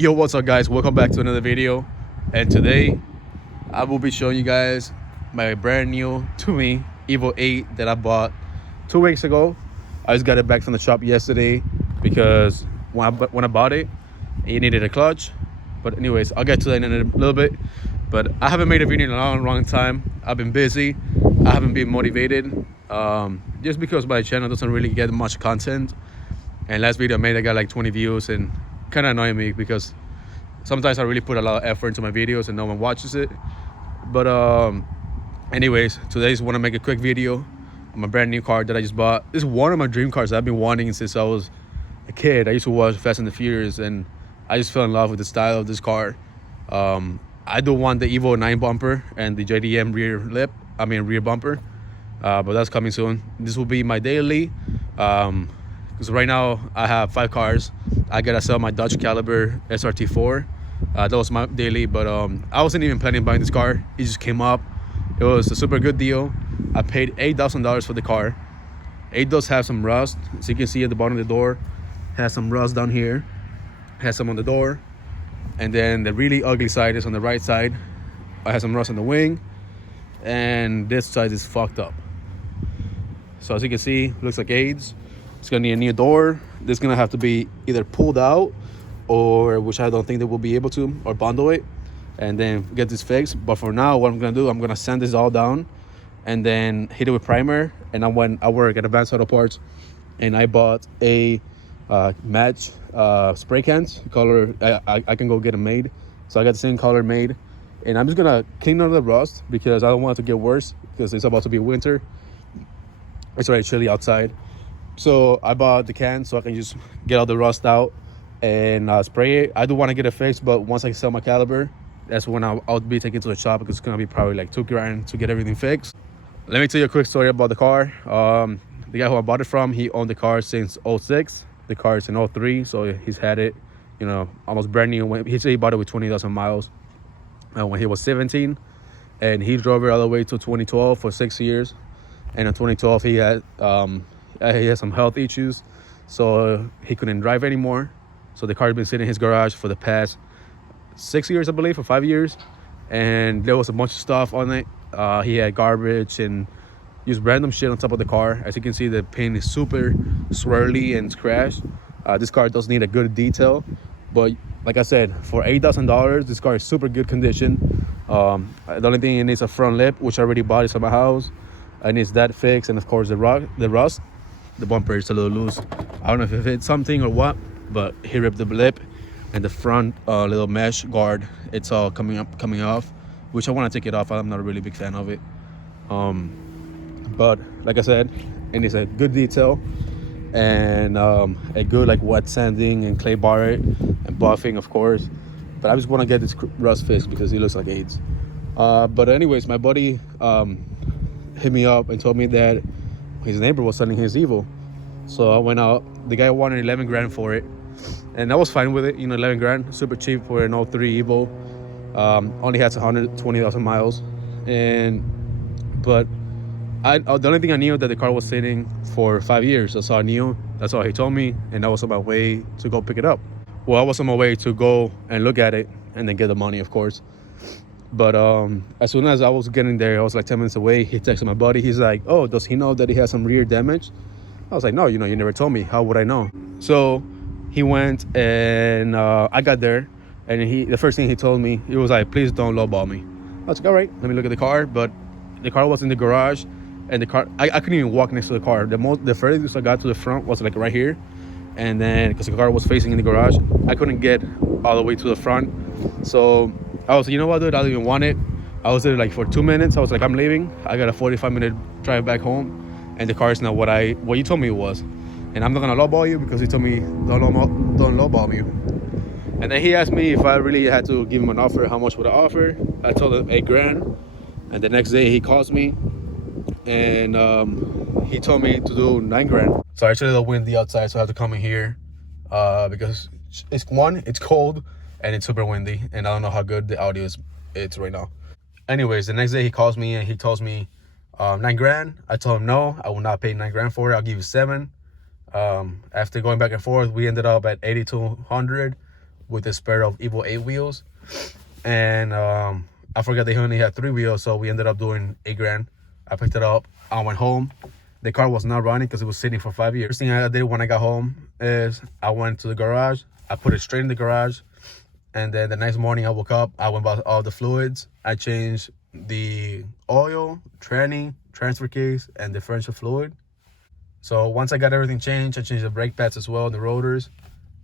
Yo, what's up guys, welcome back to another video. And today I will be showing you guys my brand new to me Evo 8 that I bought 2 weeks ago. I just got it back from the shop yesterday because when I bought it, it needed a clutch. But anyways, I'll get to that in a little bit. But I haven't made a video in a long time. I've been busy, I haven't been motivated, just because my channel doesn't really get much content. And last video I made, I got like 20 views, and kind of annoying me because sometimes I really put a lot of effort into my videos and no one watches it. But anyways, today I just want to make a quick video on my brand new car that I just bought. This is one of my dream cars that I've been wanting since I was a kid. I used to watch Fast and the Furious, and I just fell in love with the style of this car. I do want the Evo 9 bumper and the JDM rear bumper, but that's coming soon. This will be my daily, because right now I have 5 cars. I gotta sell my Dodge Caliber SRT4. That was my daily, but I wasn't even planning on buying this car. It just came up. It was a super good deal. I paid $8,000 for the car. It does have some rust, as you can see at the bottom of the door. Has some rust down here. Has some on the door, and then the really ugly side is on the right side. I have some rust on the wing, and this side is fucked up. So as you can see, looks like AIDS. It's gonna need a new door. This is gonna have to be either pulled out, or which I don't think they will be able to, or bundle it and then get this fixed. But for now, what I'm gonna do, I'm gonna sand this all down and then hit it with primer. And I work at Advanced Auto Parts, and I bought a match spray cans color. I can go get them made, so I got the same color made. And I'm just gonna clean out the rust because I don't want it to get worse, because it's about to be winter. It's already chilly outside. So I bought the can so I can just get all the rust out and spray it. I do want to get it fixed, but once I sell my Caliber, that's when I'll be taking it to the shop, because it's gonna be probably like $2 grand to get everything fixed. Let me tell you a quick story about the car. The guy who I bought it from, he owned the car since 06. The car is in 03, so he's had it, almost brand new. He said he bought it with 20,000 miles when he was 17, and he drove it all the way to 2012 for 6 years. And in 2012, he had some health issues, so he couldn't drive anymore. So the car had been sitting in his garage for the past 6 years, I believe, or 5 years. And there was a bunch of stuff on it. He had garbage and used random shit on top of the car. As you can see, the paint is super swirly and scratched. This car does need a good detail, but like I said, for $8,000, this car is super good condition. The only thing it needs a front lip, which I already bought. It's at my house. It needs that fixed, and of course the rust. The bumper is a little loose. I don't know if it hit something or what, but he ripped the lip, and the front little mesh guard, it's all coming off, which I want to take it off. I'm not a really big fan of it. But like I said, it needs a good detail and a good like wet sanding and clay bar it and buffing, of course. But I just want to get this rust fixed because he looks like AIDS. But anyways, my buddy hit me up and told me that his neighbor was selling his Evo. So I went out. The guy wanted 11 grand for it, and I was fine with it. 11 grand, super cheap for an 03 Evo. Only has 120,000 miles, but the only thing I knew that the car was sitting for 5 years. That's all I knew. That's all he told me, and I was on my way to go pick it up. Well, I was on my way to go and look at it and then get the money, of course. But as soon as I was getting there, I was like 10 minutes away. He texted my buddy. He's like, "Oh, does he know that he has some rear damage?" I was like, "No, you never told me. How would I know?" So he went, and I got there, and the first thing he told me, he was like, "Please don't lowball me." I was like, "All right, let me look at the car." But the car was in the garage, and the car, I couldn't even walk next to the car. The furthest I got to the front was like right here, and then because the car was facing in the garage, I couldn't get all the way to the front. So I was like, you know what, dude, I don't even want it. I was there like for 2 minutes. I was like, I'm leaving. I got a 45-minute drive back home, and the car is not what you told me it was. And I'm not gonna lowball you because you told me don't lowball me. And then he asked me if I really had to give him an offer, how much would I offer? I told him 8 grand. And the next day he calls me, and he told me to do 9 grand. So it's a little windy outside, so I have to come in here because it's cold and it's super windy, and I don't know how good the audio is right now. Anyways, the next day he calls me and he tells me 9 grand. I told him no, I will not pay 9 grand for it. I'll give you 7. After going back and forth, we ended up at 8,200. with this pair of Evo 8 wheels. And I forgot they only had 3 wheels, so we ended up doing $8,000. I picked it up. I went home. The car was not running because it was sitting for 5 years. First thing I did when I got home is I went to the garage. I put it straight in the garage. And then the next morning I woke up. I went bought all the fluids. I changed the oil, tranny, transfer case, and differential fluid. So once I got everything changed, I changed the brake pads as well, the rotors.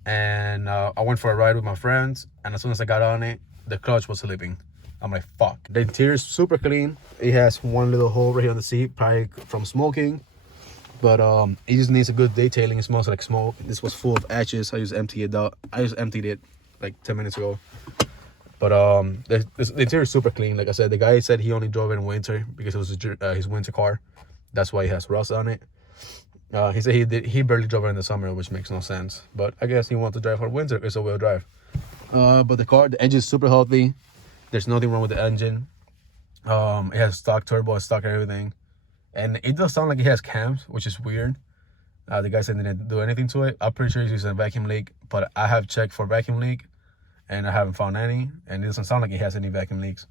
And I went for a ride with my friends. And as soon as I got on it, the clutch was slipping. I'm like, fuck. The interior is super clean. It has one little hole right here on the seat, probably from smoking. But it just needs a good detailing. It smells like smoke. This was full of ashes. I just emptied it out. I just emptied it like 10 minutes ago. But the interior is super clean. Like I said, the guy said he only drove it in winter because it was his winter car. That's why he has rust on it. He said he barely drove it in the summer, which makes no sense. But I guess he wants to drive for winter. It's a wheel drive. But the engine is super healthy. There's nothing wrong with the engine. It has stock turbo and stock everything. And it does sound like it has cams, which is weird. The guy said they didn't do anything to it. I'm pretty sure he's using a vacuum leak, but I have checked for vacuum leak and I haven't found any. And it doesn't sound like it has any vacuum leaks.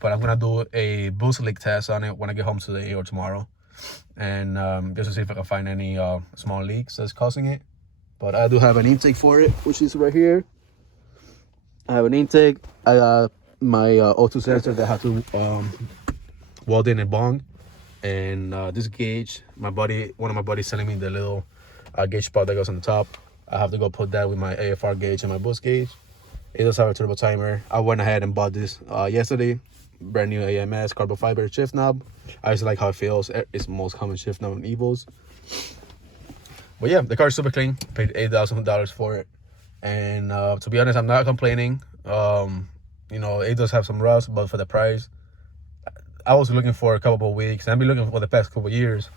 But I'm gonna do a boost leak test on it when I get home today or tomorrow. And just to see if I can find any small leaks that's causing it. But I do have an intake for it, which is right here. I have an intake. I got my O2 sensor that I have to weld in a bong. And this gauge, one of my buddies selling me the little gauge spot that goes on the top. I have to go put that with my AFR gauge and my boost gauge. It does have a turbo timer. I went ahead and bought this yesterday. Brand new AMS carbon fiber shift knob. I just like how it feels. It's the most common shift knob in Evos. But yeah, the car is super clean. Paid $8,000 for it. And to be honest, I'm not complaining. You know, it does have some rust, but for the price, I was looking for a couple of weeks. I've been looking for the past couple of years,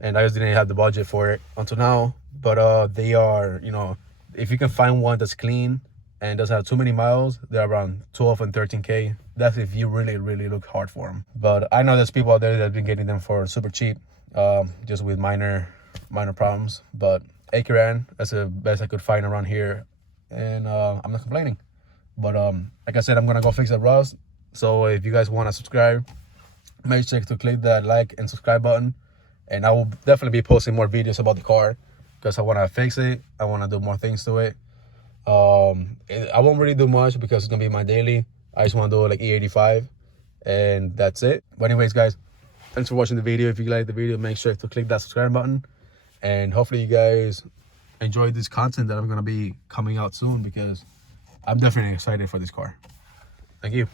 and I just didn't have the budget for it until now. But they are, you know, if you can find one that's clean and doesn't have too many miles, they're around 12 and 13K. That's if you really, really look hard for them. But I know there's people out there that have been getting them for super cheap, just with minor problems. But $8,000, that's the best I could find around here, and I'm not complaining. But like I said, I'm gonna go fix the rust. So if you guys want to subscribe, make sure to click that like and subscribe button. And I will definitely be posting more videos about the car because I want to fix it. I want to do more things to it. I won't really do much because it's gonna be my daily. I just want to do like E85 and that's it. But anyways, guys, thanks for watching the video. If you like the video, make sure to click that subscribe button, and hopefully you guys enjoy this content that I'm gonna be coming out soon because I'm definitely excited for this car. Thank you.